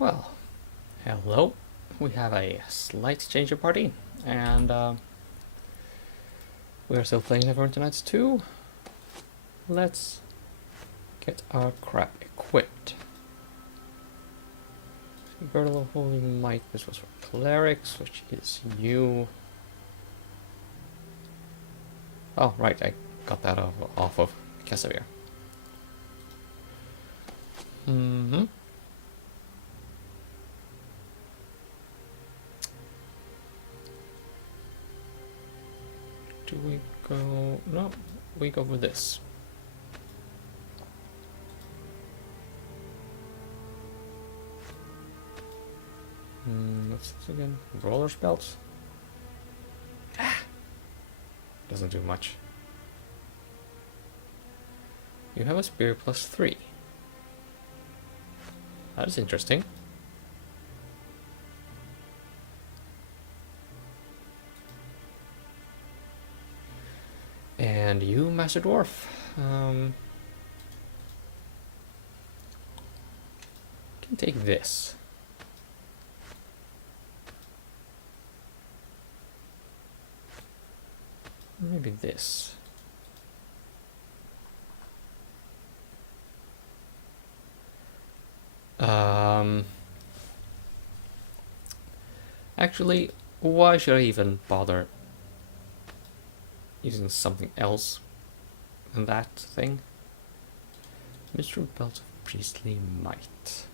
Well, hello. We have a slight change of party, and we are still playing Neverwinter Nights 2. Let's get our crap equipped. Girdle of Holy Might, this was for clerics, which is you. Oh, right, I got that off of Casimir. Mm-hmm. Do we go... No, we go with this. What's this again? Roller spells? Doesn't do much. You have a spear +3. That is interesting. And you, Master Dwarf, can take this. Maybe this. Actually, why should I even bother using something else than that thing? Mystery Belt of Priestly Might.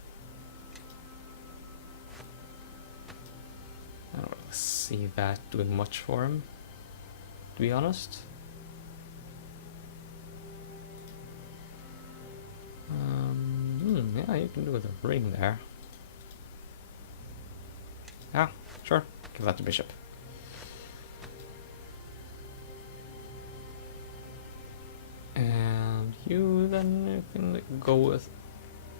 I don't really see that doing much for him, to be honest. Yeah, you can do with a ring there. Yeah, sure. Give that to Bishop. And you then can go with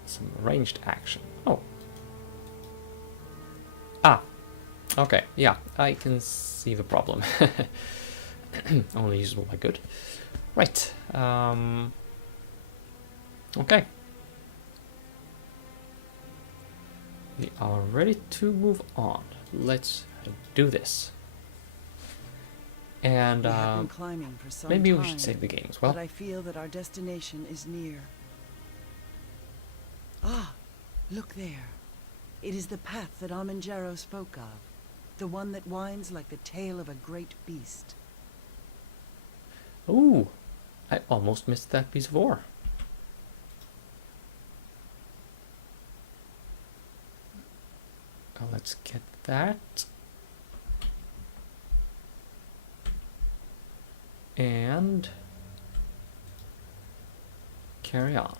some ranged action. Oh. Ah. Okay, yeah, I can see the problem. Only usable by good. Right. Okay. We are ready to move on. Let's do this. And maybe we should save the game as well. But I feel that our destination is near. Ah, look there. It is the path that Almanjaro spoke of. The one that winds like the tail of a great beast. Ooh, I almost missed that piece of ore. Let's get that. And carry on.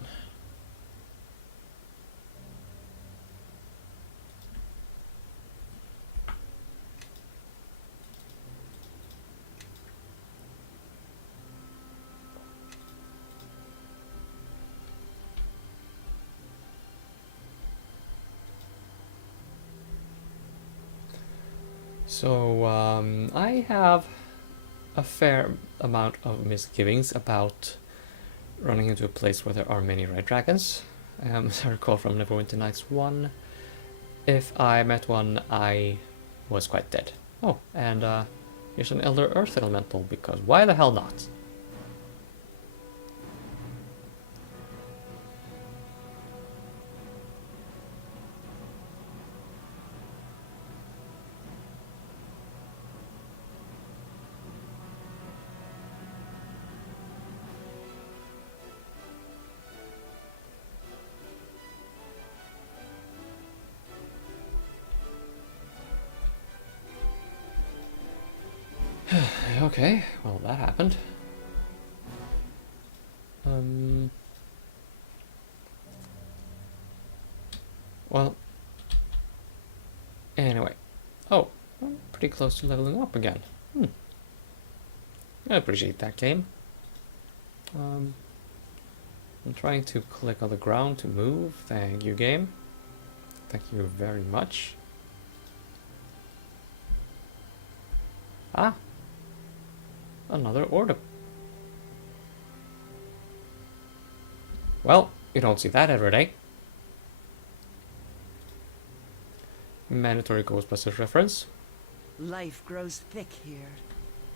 So, I have a fair amount of misgivings about running into a place where there are many red dragons. As I recall from Neverwinter Nights 1, if I met one, I was quite dead. Oh, and here's an Elder Earth Elemental, because why the hell not? Okay, well that happened. Well, anyway. Oh, I'm pretty close to leveling up again. I appreciate that, game. I'm trying to click on the ground to move. Thank you, game. Thank you very much. Ah, another order. Well, you don't see that every day. Mandatory Ghostbusters reference. Life grows thick here,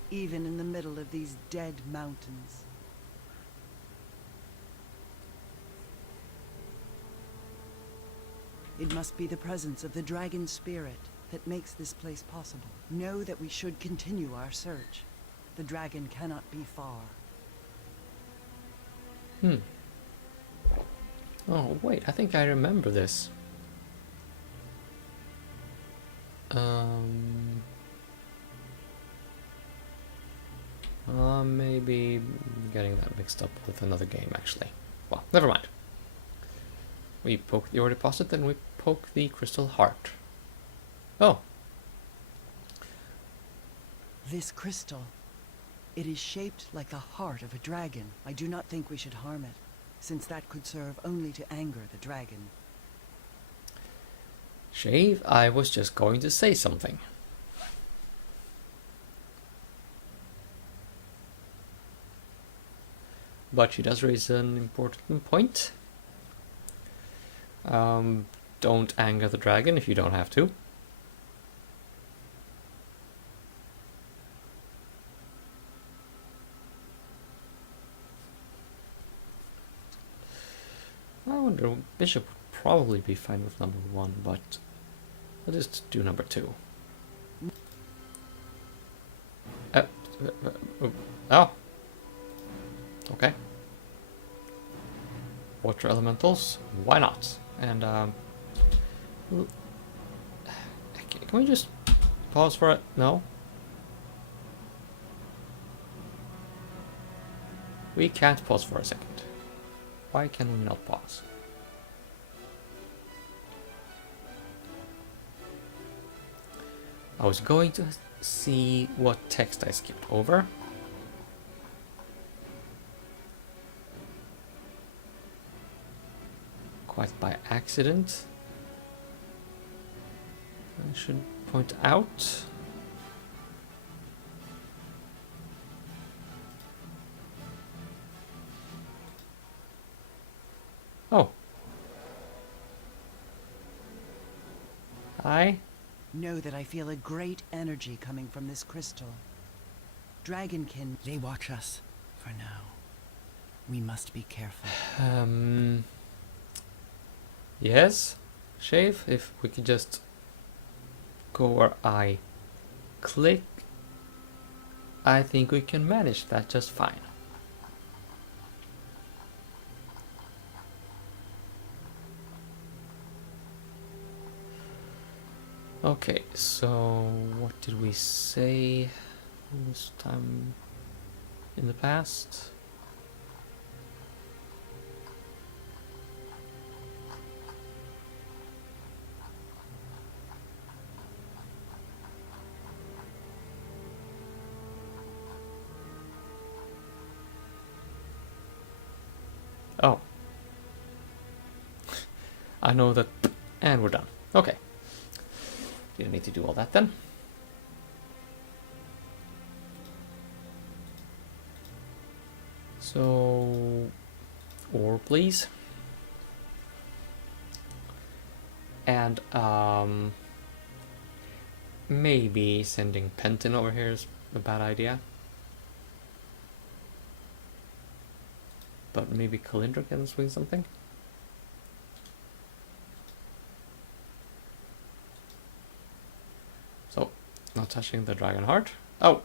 even in the middle of these dead mountains. It must be the presence of the dragon spirit that makes this place possible. Know that we should continue our search. The dragon cannot be far. Oh, wait, I think I remember this. Maybe getting that mixed up with another game, actually. Well, never mind. We poke the ore deposit, then we poke the crystal heart. Oh. This crystal, it is shaped like the heart of a dragon. I do not think we should harm it, since that could serve only to anger the dragon. Shave, I was just going to say something. But she does raise an important point. Don't anger the dragon if you don't have to. I wonder, Bishop would probably be fine with number 1, but I'll just do number 2. Oh. Okay. Water elementals, why not? And can we just pause for it? No? We can't pause for a second. Why can we not pause? I was going to see what text I skipped over. Quite by accident. I should point out. Oh. Hi. Know that I feel a great energy coming from this crystal. Dragonkin, they watch us for now. We must be careful. Yes, Shave, if we could just go where I click, I think we can manage that just fine. Okay, so what did we say this time in the past? Oh. I know that, and we're done. Okay. Didn't need to do all that then. So, ore please. And maybe sending Penton over here is a bad idea. But maybe Kalindra can swing something. So, not touching the dragon heart. Oh!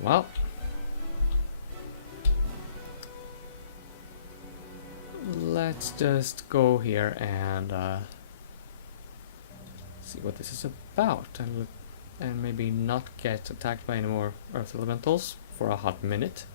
Well. Let's just go here and see what this is about, and maybe not get attacked by any more earth elementals for a hot minute.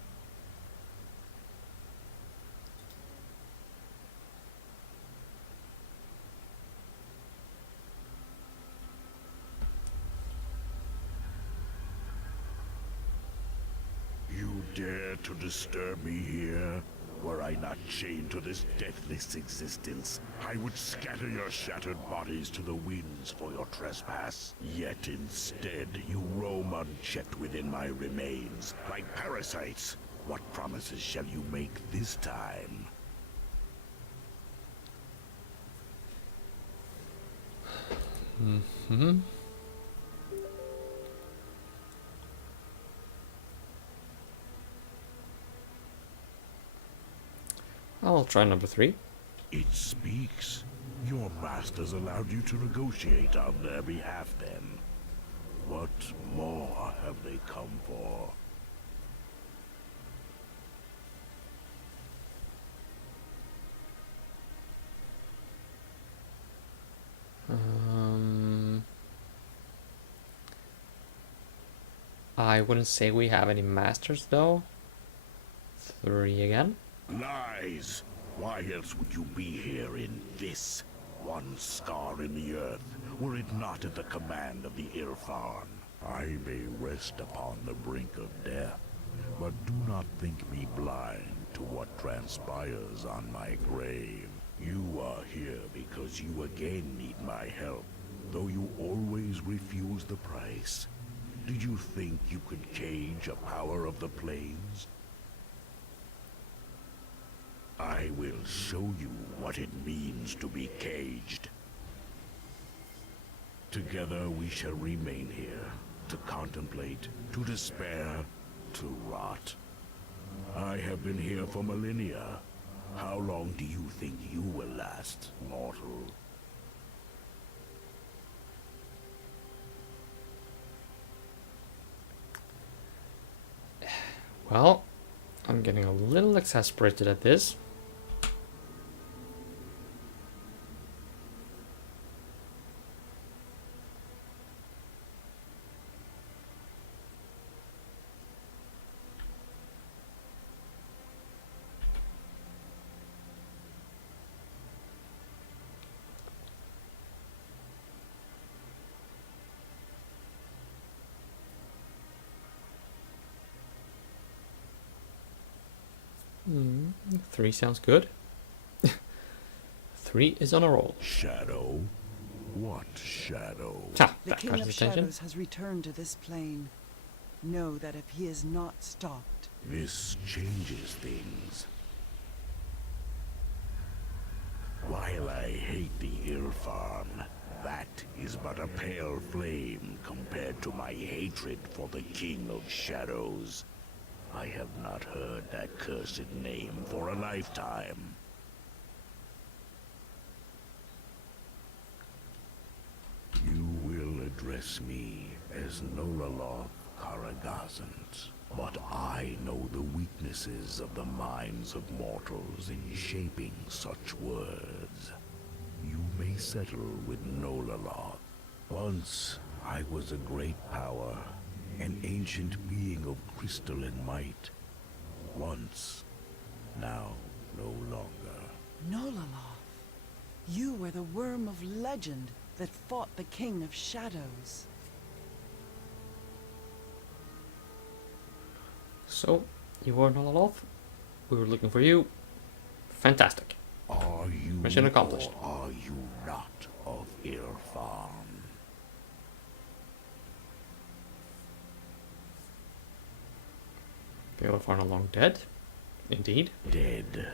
You dare to disturb me here? Were I not chained to this deathless existence, I would scatter your shattered bodies to the winds for your trespass. Yet instead, you roam unchecked within my remains, like parasites. What promises shall you make this time? Mm-hmm. I'll try number 3. It speaks. Your masters allowed you to negotiate on their behalf then. What more have they come for? I wouldn't say we have any masters though. 3 again. Lies! Why else would you be here in this? One scar in the earth, were it not at the command of the Irfan. I may rest upon the brink of death, but do not think me blind to what transpires on my grave. You are here because you again need my help, though you always refuse the price. Did you think you could cage a power of the plains? I will show you what it means to be caged. Together we shall remain here, to contemplate, to despair, to rot. I have been here for millennia. How long do you think you will last, mortal? Well, I'm getting a little exasperated at this. Mm, 3 sounds good. 3 is on a roll. Shadow? What shadow? Ha, The that King got of his attention. Shadows has returned to this plane. Know that if he is not stopped... This changes things. While I hate the Irfan, that is but a pale flame compared to my hatred for the King of Shadows. I have not heard that cursed name for a lifetime. You will address me as Nolaloth Karagazant, but I know the weaknesses of the minds of mortals in shaping such words. You may settle with Nolaloth. Once I was a great power, an ancient being of crystal and might. Once, now no longer. Nolaloth, you were the worm of legend that fought the King of Shadows. So, you are Nolaloth. We were looking for you. Fantastic. Are you Mission accomplished. or are you not of Irfan? The other far long dead. Indeed. Dead.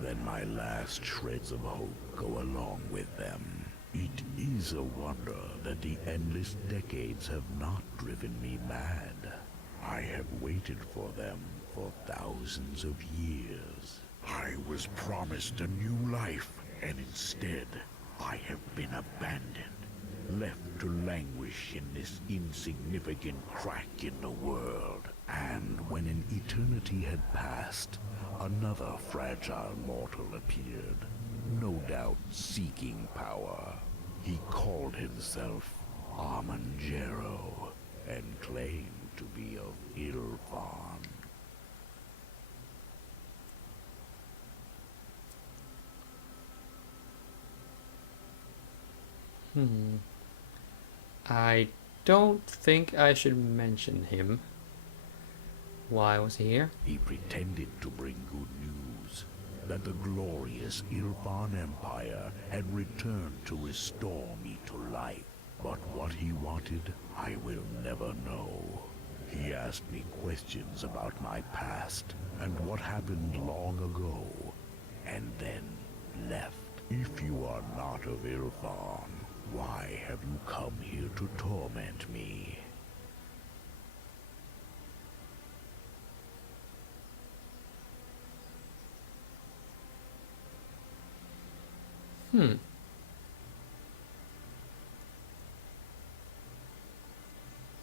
Then my last shreds of hope go along with them. It is a wonder that the endless decades have not driven me mad. I have waited for them for thousands of years. I was promised a new life, and instead, I have been abandoned, left to languish in this insignificant crack in the world. And when an eternity had passed, another fragile mortal appeared, no doubt seeking power. He called himself Armanjero and claimed to be of Irfan. I don't think I should mention him. Why was he here? He pretended to bring good news, that the glorious Ilfan Empire had returned to restore me to life. But what he wanted, I will never know. He asked me questions about my past and what happened long ago, and then left. If you are not of Ilfan, why have you come here to torment me?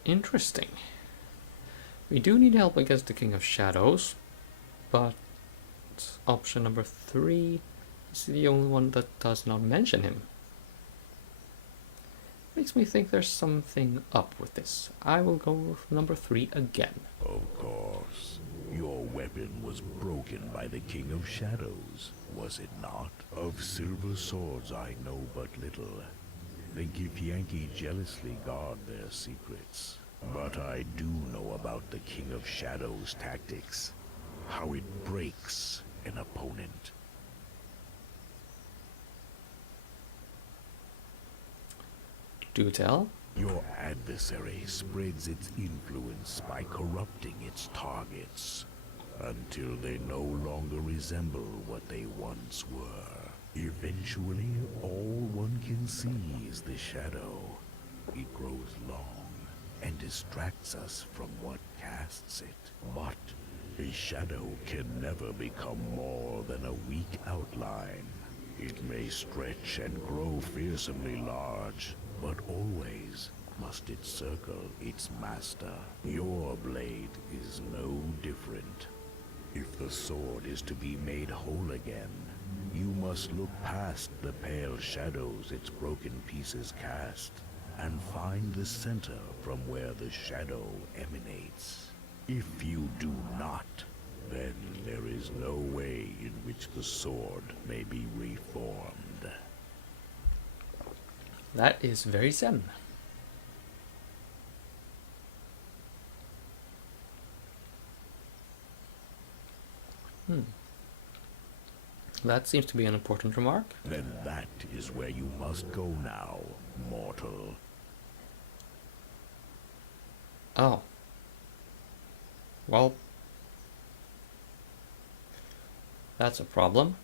Interesting. We do need help against the King of Shadows, but option number 3 is the only one that does not mention him. Makes me think there's something up with this. I will go with number 3 again. Of course. Your weapon was broken by the King of Shadows, was it not? Of silver swords I know but little. The Githyanki jealously guard their secrets. But I do know about the King of Shadows' tactics. How it breaks an opponent. Do tell. Your adversary spreads its influence by corrupting its targets until they no longer resemble what they once were. Eventually, all one can see is the shadow. It grows long and distracts us from what casts it. But a shadow can never become more than a weak outline. It may stretch and grow fearsomely large, but always must it circle its master. Your blade is no different. If the sword is to be made whole again, you must look past the pale shadows its broken pieces cast, and find the center from where the shadow emanates. If you do not, then there is no way in which the sword may be reformed. That is very zen. That seems to be an important remark. Then that is where you must go now, mortal. Oh. Well, that's a problem.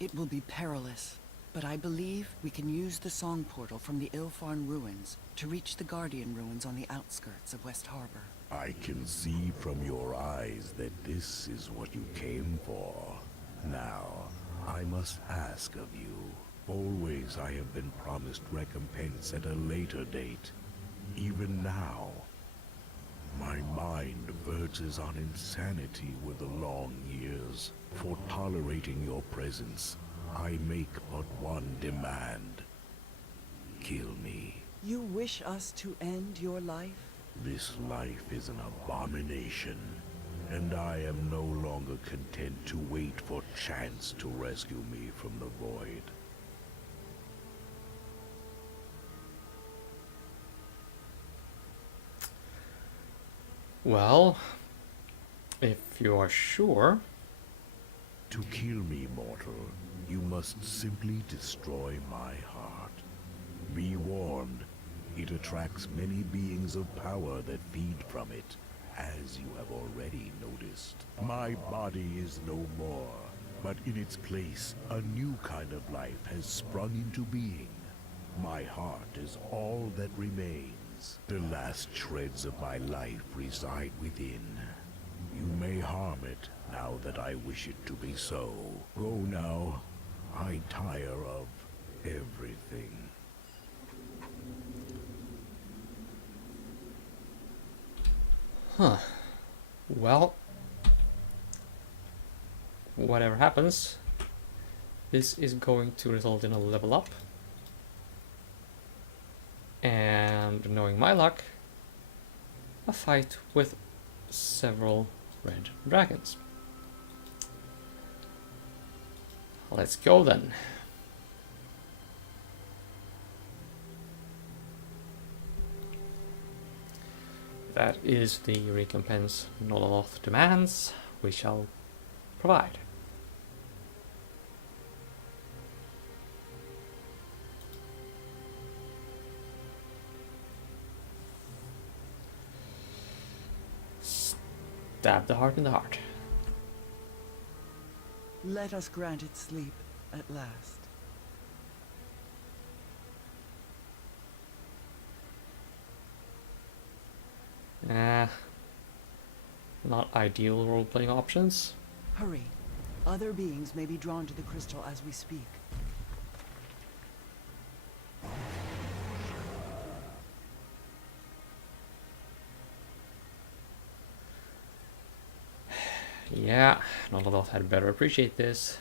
It will be perilous, but I believe we can use the song portal from the Ilfarn ruins to reach the Guardian ruins on the outskirts of West Harbor. I can see from your eyes that this is what you came for. Now, I must ask of you. Always I have been promised recompense at a later date. Even now, my mind verges on insanity with the long years. For tolerating your presence, I make but one demand. Kill me. You wish us to end your life? This life is an abomination, and I am no longer content to wait for chance to rescue me from the void. Well, if you are sure. To kill me, mortal, you must simply destroy my heart. Be warned, it attracts many beings of power that feed from it, as you have already noticed. My body is no more, but in its place, a new kind of life has sprung into being. My heart is all that remains. The last shreds of my life reside within. You may harm it, now that I wish it to be so. Go now. I tire of everything. Huh. Well, whatever happens, this is going to result in a level up. And knowing my luck, a fight with several red dragons. Let's go then. that is the recompense Nolaloth demands. We shall provide. Stab the heart in the heart. Let us grant it sleep at last. Not ideal role-playing options. Hurry. Other beings may be drawn to the crystal as we speak. Yeah, Nolaloth had better appreciate this.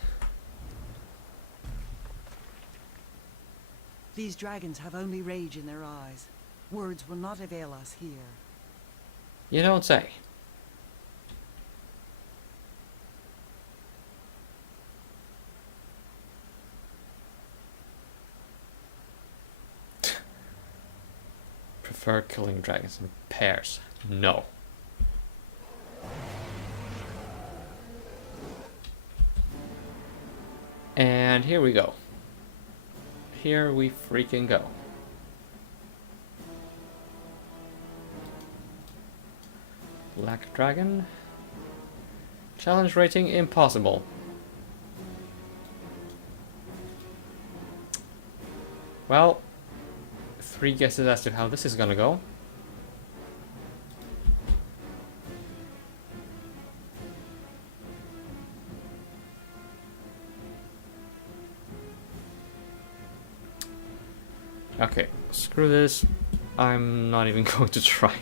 These dragons have only rage in their eyes. Words will not avail us here. You don't say. Prefer killing dragons in pairs. No. And here we go. Here we freaking go. Black dragon. Challenge rating impossible. Well, 3 guesses as to how this is gonna go. Okay, screw this. I'm not even going to try.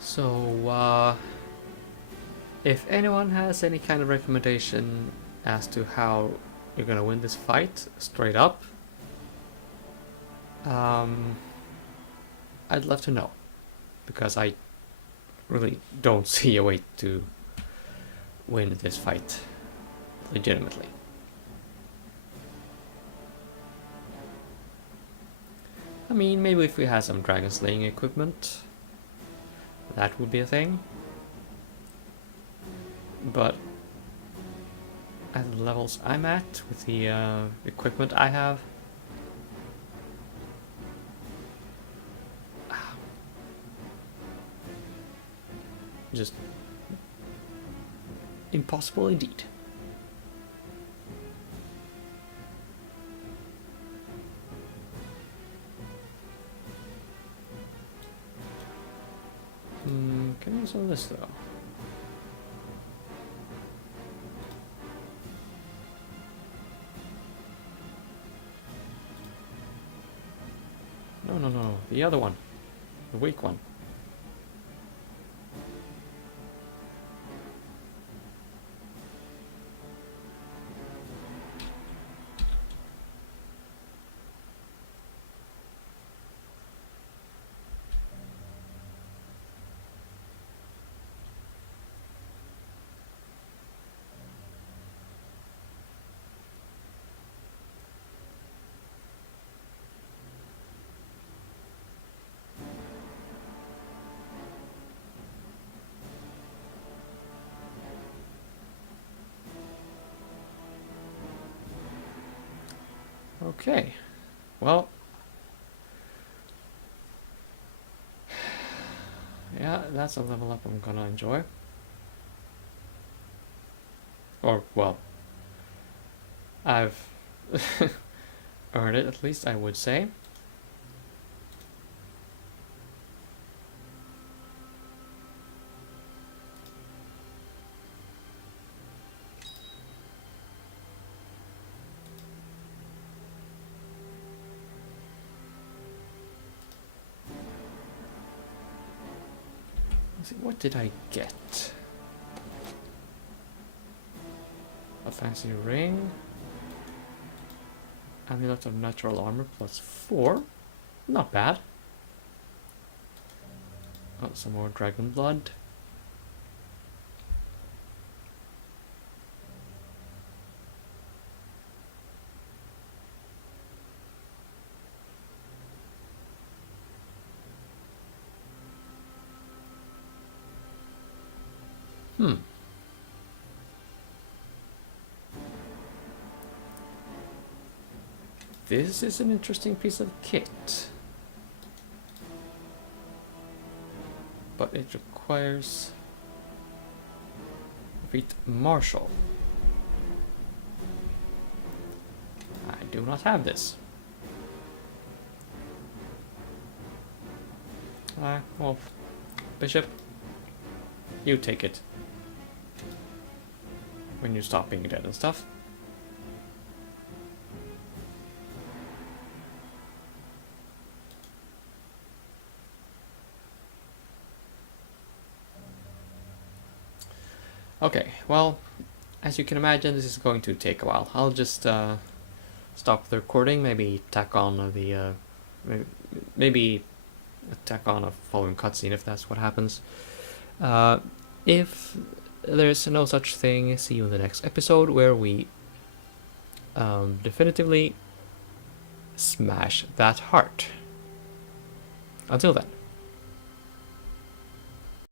So, if anyone has any kind of recommendation as to how you're gonna win this fight, straight up, I'd love to know. Because I really don't see a way to win this fight legitimately. I mean, maybe if we had some dragon slaying equipment, that would be a thing. But at the levels I'm at, with the equipment I have, just impossible indeed. Can I use some of this though? No, the other one. The weak one. Okay, well, yeah, that's a level up I'm gonna enjoy. Or, well, I've earned it, at least, I would say. Let's see, what did I get? A fancy ring. Amulet of natural armor +4. Not bad. Oh, some more dragon blood. This is an interesting piece of kit. But it requires feat martial. I do not have this. Well, Bishop, you take it. When you stop being dead and stuff. Okay, well, as you can imagine, this is going to take a while. I'll just stop the recording, maybe tack on the maybe tack on a following cutscene if that's what happens. If there's no such thing, see you in the next episode where we definitively smash that heart. Until then.